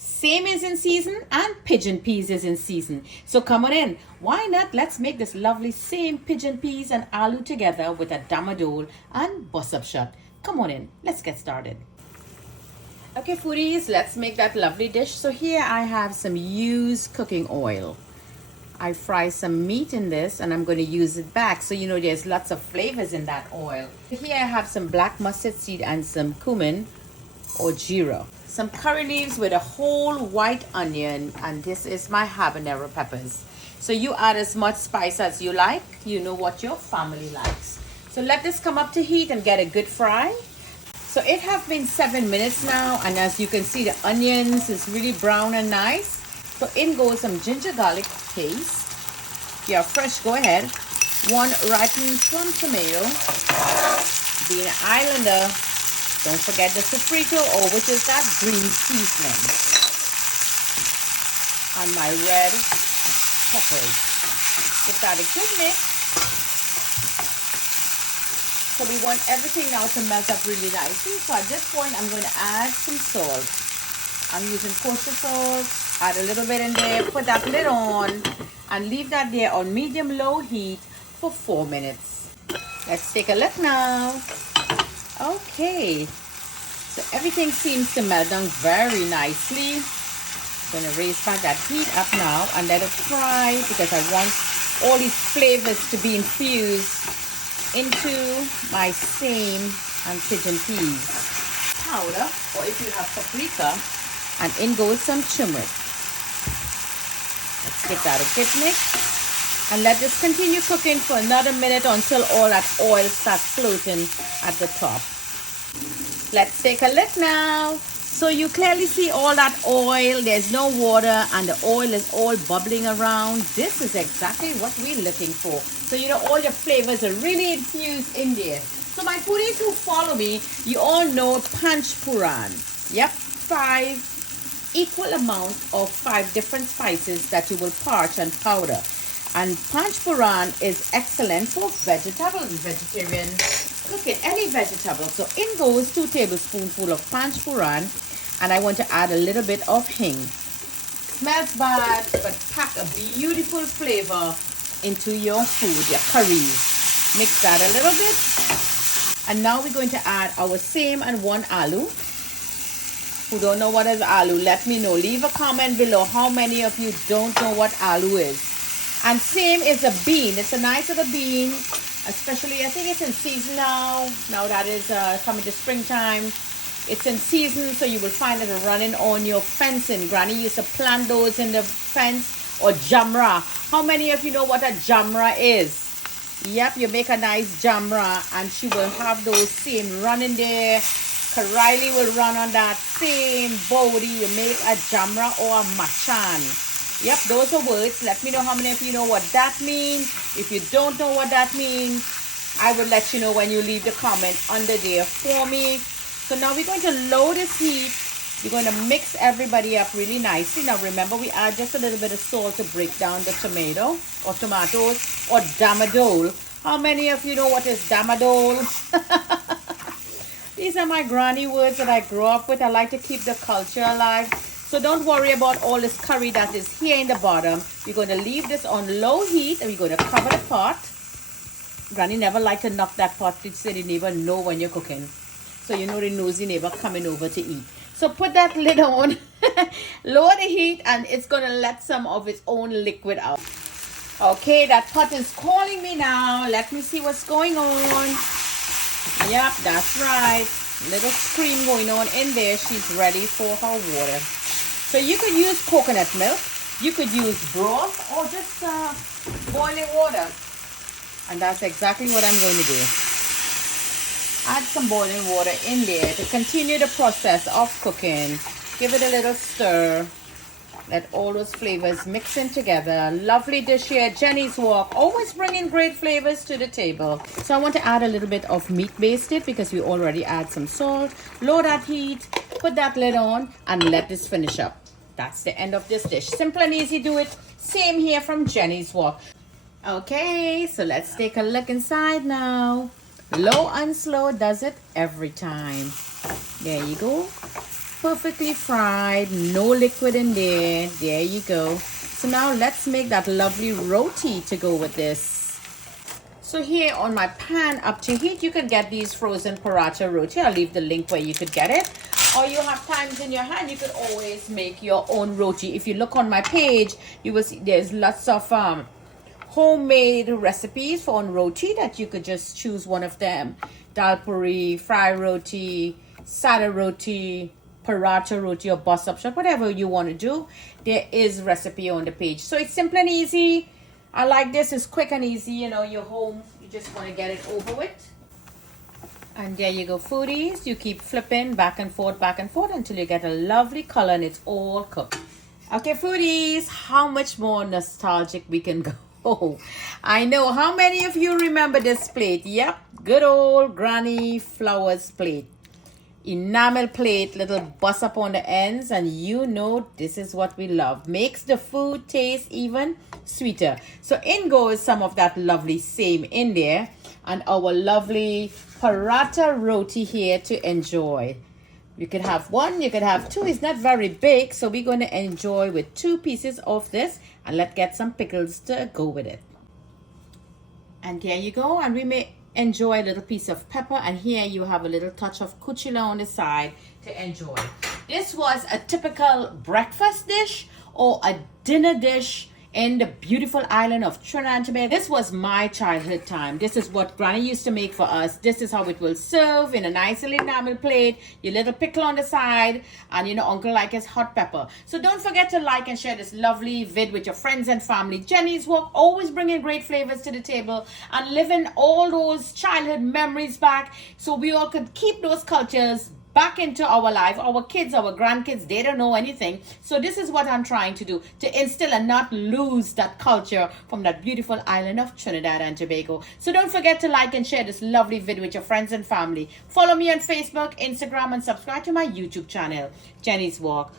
Saim is in season and pigeon peas is in season. So come on in. Why not? Let's make this lovely Saim pigeon peas and aloo together with a damadol and bus-up shot. Come on in. Let's get started. Okay, foodies, let's make that lovely dish. So here I have some used cooking oil. I fry some meat in this and I'm going to use it back. So you know there's lots of flavors in that oil. Here I have some black mustard seed and some cumin or jeera. Some curry leaves with a whole white onion, and this is my habanero peppers. So you add as much spice as you like. You know what your family likes. So let this come up to heat and get a good fry. So it has been 7 minutes now, and as you can see the onions is really brown and nice. So in goes some ginger garlic paste. If you're fresh, go ahead. 1 ripened plum tomato. Being an islander, don't forget the sofrito, or which is that green seasoning. And my red peppers. Give that a good mix. So we want everything now to melt up really nicely. So at this point, I'm going to add some salt. I'm using kosher salt. Add a little bit in there. Put that lid on and leave that there on medium-low heat for 4 minutes. Let's take a look now. Okay, so everything seems to melt down very nicely. I'm going to raise back that heat up now and let it fry because I want all these flavors to be infused into my Saim and pigeon peas powder, or if you have paprika, and in goes some turmeric. Let's give that a good mix and let this continue cooking for another minute until all that oil starts floating at the top. Let's take a look now. So you clearly see all that oil. There's no water and the oil is all bubbling around. This is exactly what we're looking for. So you know all your flavors are really infused in there. So my foodies who follow me, you all know panch puran. Yep, 5 equal amount of 5 different spices that you will parch and powder. And panch puran is excellent for vegetarian cooking, any vegetable. So in goes 2 tablespoonfuls of panch puran, and I want to add a little bit of hing. Smells bad, but pack a beautiful flavor into your food, your curries. Mix that a little bit. And now we're going to add our Saim and 1 aloo. Who don't know what is aloo, let me know. Leave a comment below how many of you don't know what aloo is. And Saim is a bean. It's a nice little bean, especially I think it's in season now. Now that is coming to springtime. It's in season, so you will find it running on your fencing. Granny used to plant those in the fence, or jamra. How many of you know what a jamra is? Yep, you make a nice jamra and she will have those Saim running there. Riley will run on that same body. You make a jamra or a machan. Yep, those are words. Let me know how many of you know what that means. If you don't know what that means, I will let you know when you leave the comment under there for me. So now we're going to lower this heat. We're going to mix everybody up really nicely. Now remember, we add just a little bit of salt to break down the tomato or tomatoes or damadol. How many of you know what is damadol? These are my granny words that I grew up with. I like to keep the culture alive. So don't worry about all this curry that is here in the bottom. We're going to leave this on low heat and we're going to cover the pot. Granny never liked to knock that pot. She said you never know when you're cooking. So you know the nosy neighbor coming over to eat. So put that lid on, lower the heat, and it's going to let some of its own liquid out. Okay, that pot is calling me now. Let me see what's going on. Yep, that's right. Little scream going on in there. She's ready for her water. So you could use coconut milk. You could use broth or just boiling water. And that's exactly what I'm going to do. Add some boiling water in there to continue the process of cooking. Give it a little stir. Let all those flavors mix in together. Lovely dish here, Jenny's Walk. Always bringing great flavors to the table. So I want to add a little bit of meat basted because we already add some salt. Lower that heat, put that lid on, and let this finish up. That's the end of this dish. Simple and easy, do it. Same here from Jenny's Walk. Okay, so let's take a look inside now. Low and slow does it every time. There you go. perfectly fried, no liquid in there. There you go. So now let's make that lovely roti to go with this. So here on my pan up to heat, you can get these frozen paratha roti. I'll leave the link where you could get it. Or you have times in your hand, you could always make your own roti. If you look on my page, you will see there's lots of homemade recipes for on roti that you could just choose one of them. Dal puri, fry roti, sada roti, paratha roti, or bus up shop, whatever you want to do. There is recipe on the page. So it's simple and easy. I like this. It's quick and easy. You know, you're home. You just want to get it over with. And there you go, foodies. You keep flipping back and forth until you get a lovely color and it's all cooked. Okay, foodies, how much more nostalgic we can go. I know, how many of you remember this plate? Yep, good old Granny Flowers plate. Enamel plate, little bust up on the ends, and you know this is what we love. Makes the food taste even sweeter. So in goes some of that lovely Saim in there, and our lovely paratha roti here to enjoy. You could have one, you could have two. It's not very big, so we're going to enjoy with 2 pieces of this, and let's get some pickles to go with it. And there you go, and we may enjoy a little piece of pepper, and here you have a little touch of kuchila on the side to enjoy. This was a typical breakfast dish or a dinner dish in the beautiful island of Trinidad and Tobago. This was my childhood time. This is what Granny used to make for us. This is how it will serve in a nice little enamel plate, your little pickle on the side, and you know Uncle like his hot pepper. So don't forget to like and share this lovely vid with your friends and family. Jenny's Walk, always bringing great flavors to the table and living all those childhood memories back so we all could keep those cultures back into our life. Our kids, our grandkids, they don't know anything. So this is what I'm trying to do, to instill and not lose that culture from that beautiful island of Trinidad and Tobago. So don't forget to like and share this lovely video with your friends and family. Follow me on Facebook, Instagram, and subscribe to my YouTube channel, Jenny's Walk.